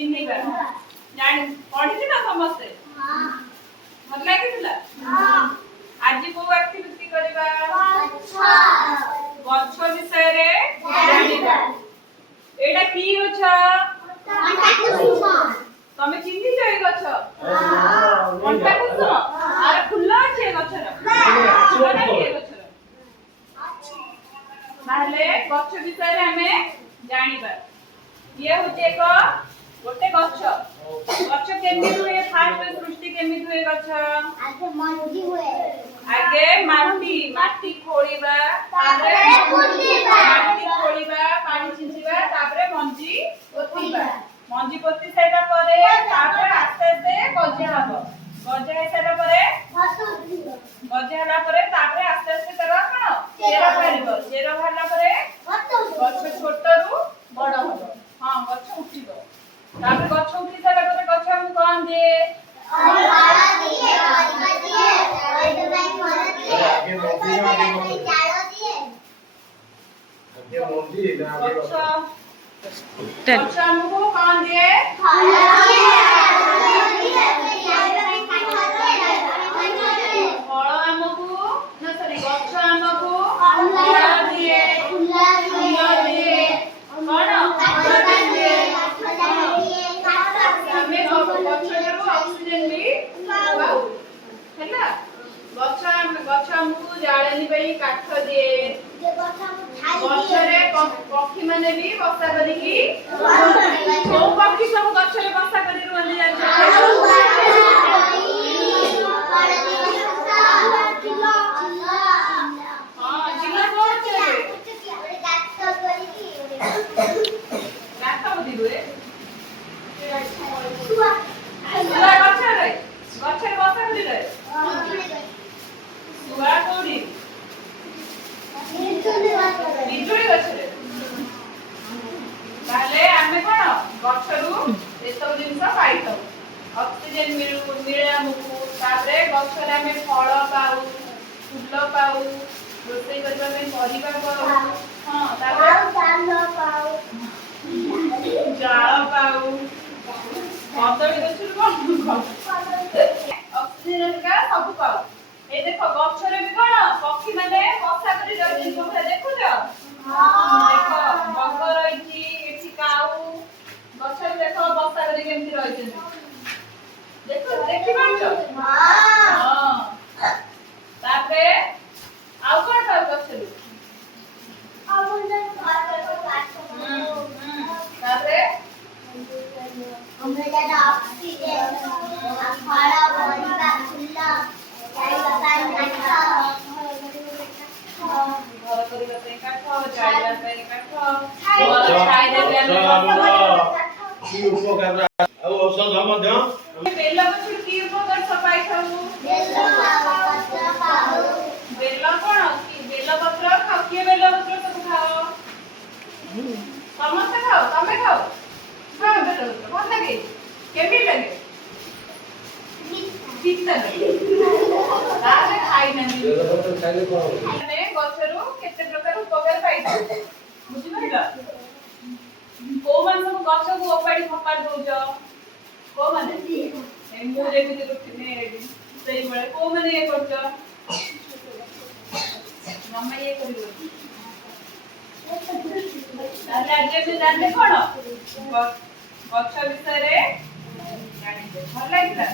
ଚିହ୍ନିବା ଜାଣି ପଢିଛି ନା ସମସ୍ତେ ଭଲ ଲାଗିଥିଲା ଆଜି କୋଉ ଆକ୍ଟିଭିଟି କରିବା ଗଛ ବିଷୟରେ ଜାଣିବା ଏଇଟା କି ଗଛ ତମେ ଚିହ୍ନିଛ ଏଇ ଗଛ କଣ୍ଟା କୁସୁମ ଆରେ ଫୁଲ ଅଛି ଏ ଗଛର ଫୁଲ ନାହିଁ ଏ ଗଛର ତାହେଲେ ଗଛ ବିଷୟରେ ଆମେ ଜାଣିବା ये होचे एक गोटे गछ गछ केमि हुए फास्ट सृष्टि केमि हुए गछ आगे माटी खोलिबा तारे माटी खोलिबा पानी छिंचिबा तारे मंजी पोती सेटा परे तारे आस्ते आस्ते गजा हबो गजा हे सेटा परे गजा हला परे तारे आस्ते आस्ते करा कनो चेरा बाहरिबो चेरा बाहरला परे गछ छोटरू बड़ हबो हां गछ उठिबो तापर गछ उठी सारा परे गछ हम कोन दे गछ हमको कोन दे फल हमको ना सॉरी गछ हमको फल दिए फूल दिए कोन ऑक्सीजन भी पाऊ हैला गछ हमको जाळनी पई काठ दिए गछरे पक्षी माने भी बसा करी की को पक्षी सब गछरे बसा करी रहले हां जिला कोन छे गाता बदी हुए सुआ गछरे बसा करी रे सुआ कोडी बिजुली गछरे ताले आमे कोन गछरु एसब जिंस पाइतो ऑक्सीजन मिले हमकु तारे गछरे आमे फल पाऊ फूल पाऊ रोसई करबा में परिबा पाऊ हां तारे जाळ पाऊ कदली गछरु कोन ऑक्सीजन का सब पाऊ ए देखो गछरे भी कोन पक्षी माने बसा करी रहै छै देखु छ देखो बग रही छी एठी काऊ गछरे देखो बसा करी केमति रहै छै देखो देखि पाछो हां तापे आउ कोन पाऊ गछरे तापे हमरे ज्यादा ऑक्सीजन फड़ा बनिबा फुल्ला घर करिबा पे काठ जाइबा पे काठ घर छाई देबे की उपकार आ औषध मध्य बेला गछ की उपकार सफाई खाऊ बेला कोन की बेला पत्र खाओ के बेला पत्र सब खाओ समस्त खाओ तमे खाओ हां बेला पत्र भल लागे केमि लागे कितना ताले खाई नहीं बेला पत्र खाइले कोन ने गछरु केते प्रकार उपकार पाइता बुझि पाइला को मान सब गछ को ओपाडी फपाड दोछ को माने ए मु जेमिति रुटिने सेई बळे को माने ए करछ मम्मा ये करिवो ताले आज से जानले कोन गछ विषय रे जानि भल लागिला